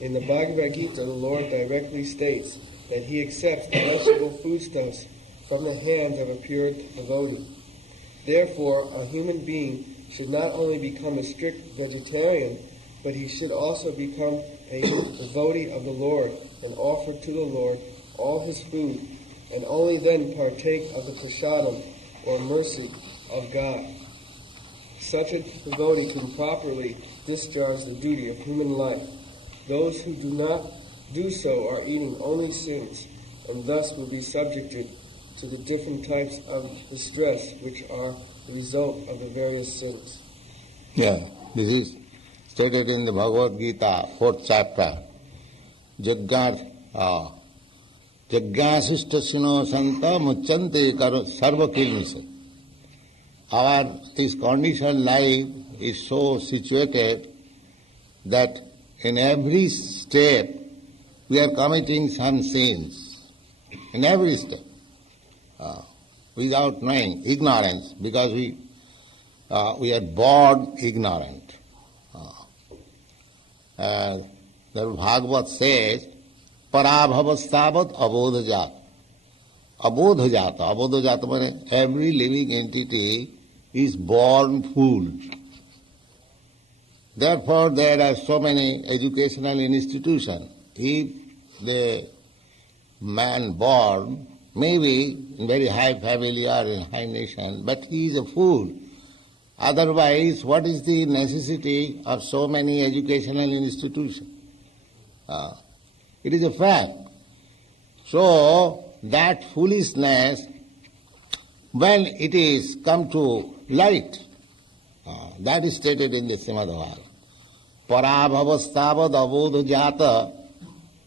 In the Bhagavad Gita, the Lord directly states that he accepts the vegetable foodstuffs from the hands of a pure devotee. Therefore, a human being should not only become a strict vegetarian, but he should also become a devotee of the Lord and offer to the Lord all his food, and only then partake of the prasadam, or mercy, of God. Such a devotee can properly discharge the duty of human life. Those who do not do so are eating only sins, and thus will be subjected to the different types of distress which are the result of the various sins. Yeah, this is stated in the Bhagavad Gita, 4th chapter. Yajñārthe santa muccante sarva kilmisa. This conditioned life is so situated that in every step we are committing some sins. In every step. Without knowing, ignorance, because we are born ignorant. The Bhagavad says, parabhavastavat abodhajat. Abodhajata. Abodhajata means every living entity is born fool. Therefore, there are so many educational institutions. If the man born maybe in very high family or in high nation, but he is a fool. Otherwise, what is the necessity of so many educational institutions? It is a fact. So, that foolishness, when it is come to light, that is stated in the Srimad Bhagavatam. Parabhavastavad abodhajata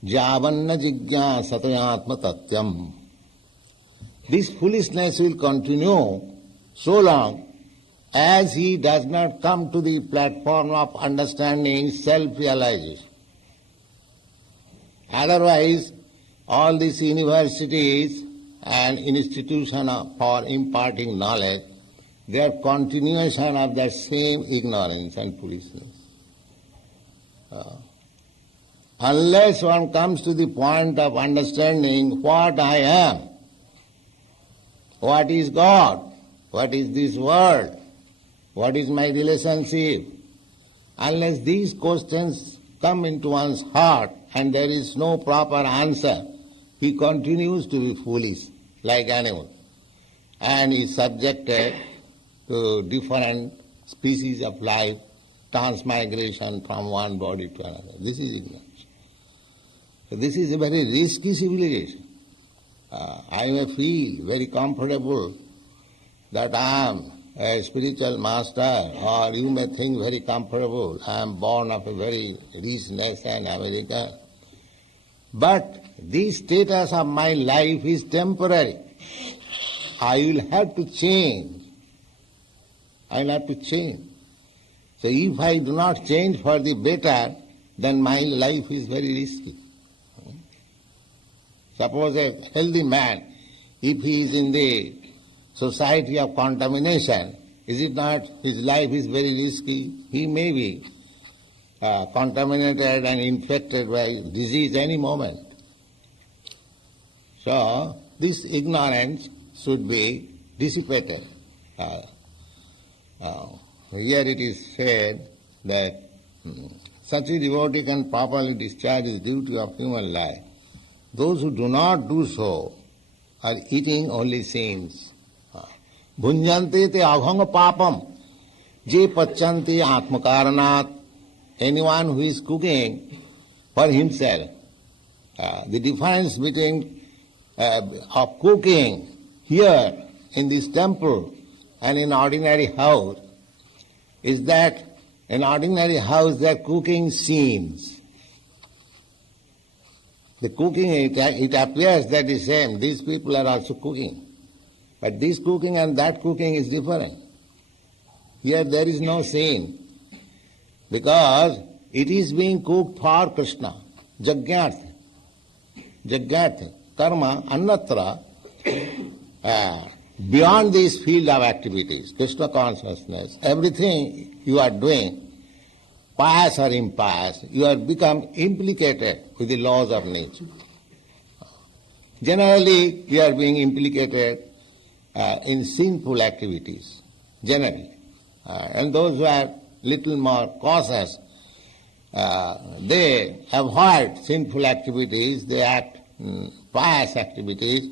javanna jigyāsate ātma-tatyam. This foolishness will continue so long as he does not come to the platform of understanding self-realization. Otherwise, all these universities and institutions for imparting knowledge, they are continuation of that same ignorance and foolishness. Unless one comes to the point of understanding what I am, what is God, what is this world, what is my relationship, unless these questions come into one's heart and there is no proper answer, he continues to be foolish like animal and is subjected to different species of life, transmigration from one body to another. This is ignorance. So this is a very risky civilization. I may feel very comfortable that I am a spiritual master, or you may think very comfortable, I am born of a very rich nation, America. But the status of my life is temporary. I will have to change. I will have to change. So if I do not change for the better, then my life is very risky. Suppose a healthy man, if he is in the society of contamination, is it not his life is very risky? He may be contaminated and infected by disease any moment. So this ignorance should be dissipated. Here it is said that such a devotee can properly discharge his duty of human life. Those who do not do so are eating only sins. Bhuñjate te aghaṁ pāpaṁ je pacanty ātma-kāraṇāt. Anyone who is cooking for himself. The difference between of cooking here in this temple and in ordinary house is that in ordinary house they are cooking scenes. The cooking, it appears that is same. These people are also cooking. But this cooking and that cooking is different. Here there is no scene. Because it is being cooked for Kṛṣṇa. Yajñārthe. Yajñārthe. Karma, nyatra. Beyond this field of activities, Kṛṣṇa consciousness, everything you are doing pious or impious, you are become implicated with the laws of nature. Generally, you are being implicated in sinful activities, generally. And those who are little more cautious, they avoid sinful activities, they act pious activities,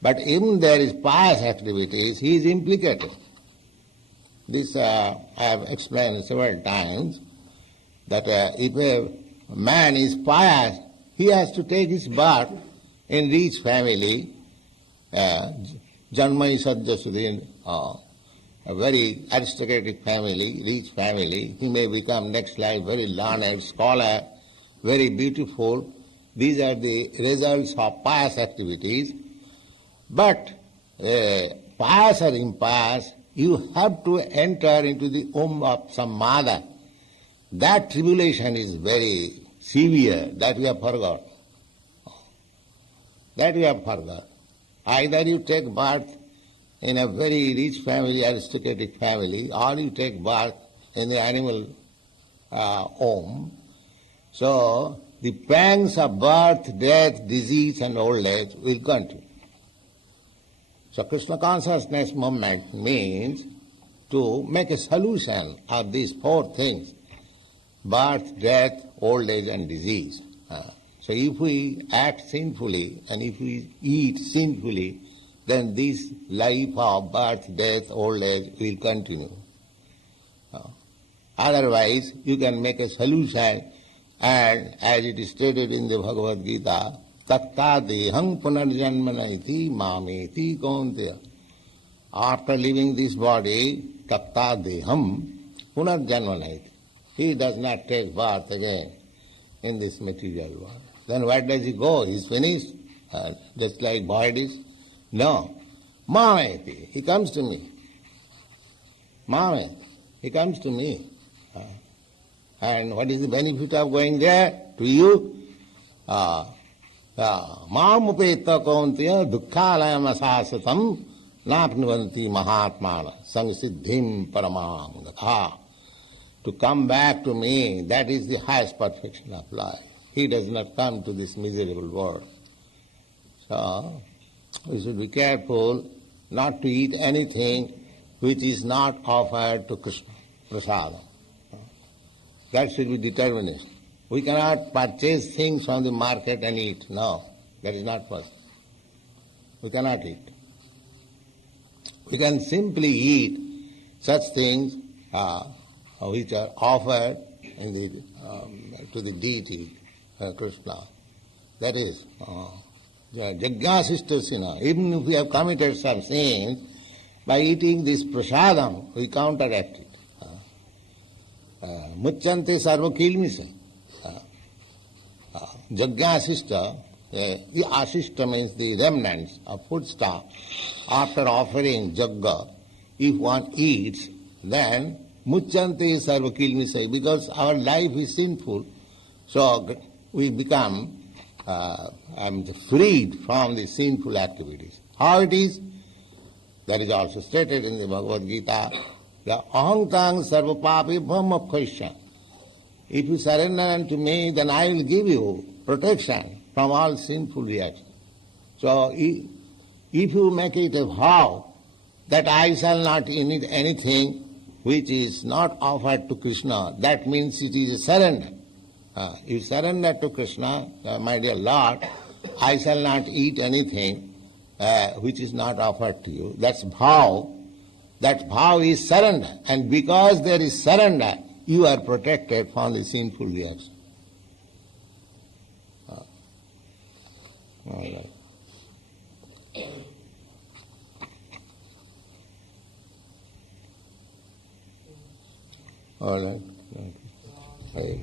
but even there is pious activities, he is implicated. This I have explained several times, that if a man is pious, he has to take his birth in rich family, Janmai Sadyasudin, a very aristocratic family, rich family. He may become next life very learned, scholar, very beautiful. These are the results of pious activities. But pious or impious, you have to enter into the womb of some mother. That tribulation is very severe, that we have forgot. That we have forgot. Either you take birth in a very rich family, aristocratic family, or you take birth in the animal home. So the pangs of birth, death, disease and old age will continue. So Krishna consciousness movement means to make a solution of these four things: birth, death, old age and disease. So if we act sinfully and if we eat sinfully, then this life of birth, death, old age will continue. Otherwise, you can make a solution, and as it is stated in the Bhagavad Gita, tatta deham punarjanmanaiti mameti kaunteya. After leaving this body, tatta deham punarjanmanaiti. He does not take birth again in this material world. Then where does he go? He is finished, just like bodies. No. Mameti, he comes to me. Mameti, he comes to me. And what is the benefit of going there? To you? Mam upeta kaunteya dukkhalayam asasatam napnivanti mahatmana samsiddhim paramam gatha. To come back to me, that is the highest perfection of life. He does not come to this miserable world. So, we should be careful not to eat anything which is not offered to Krishna Prasadam. That should be determination. We cannot purchase things from the market and eat. No, that is not possible. We cannot eat. We can simply eat such things which are offered in the, to the deity, Kṛṣṇa. That is, Yajñārthe, even if we have committed some sins, by eating this prasadam, we counteract it. Bhuñjate sarva kilmisa. Yajñārthe, the asishta means the remnants of foodstuff. After offering yajna, if one eats, then Bhuñjate sarva kilmisa, because our life is sinful, so we become freed from the sinful activities. How it is? That is also stated in the Bhagavad Gita. The aghaṁ sarva pāpaṁ of Kṛṣṇa. If you surrender unto me, then I will give you protection from all sinful reactions. So if you make it a vow that I shall not eat anything which is not offered to Kṛṣṇa, that means it is a surrender. You surrender to Kṛṣṇa, my dear Lord, I shall not eat anything which is not offered to you. That's vow. That vow is surrender. And because there is surrender, you are protected from the sinful reaction. All right. All right. Okay.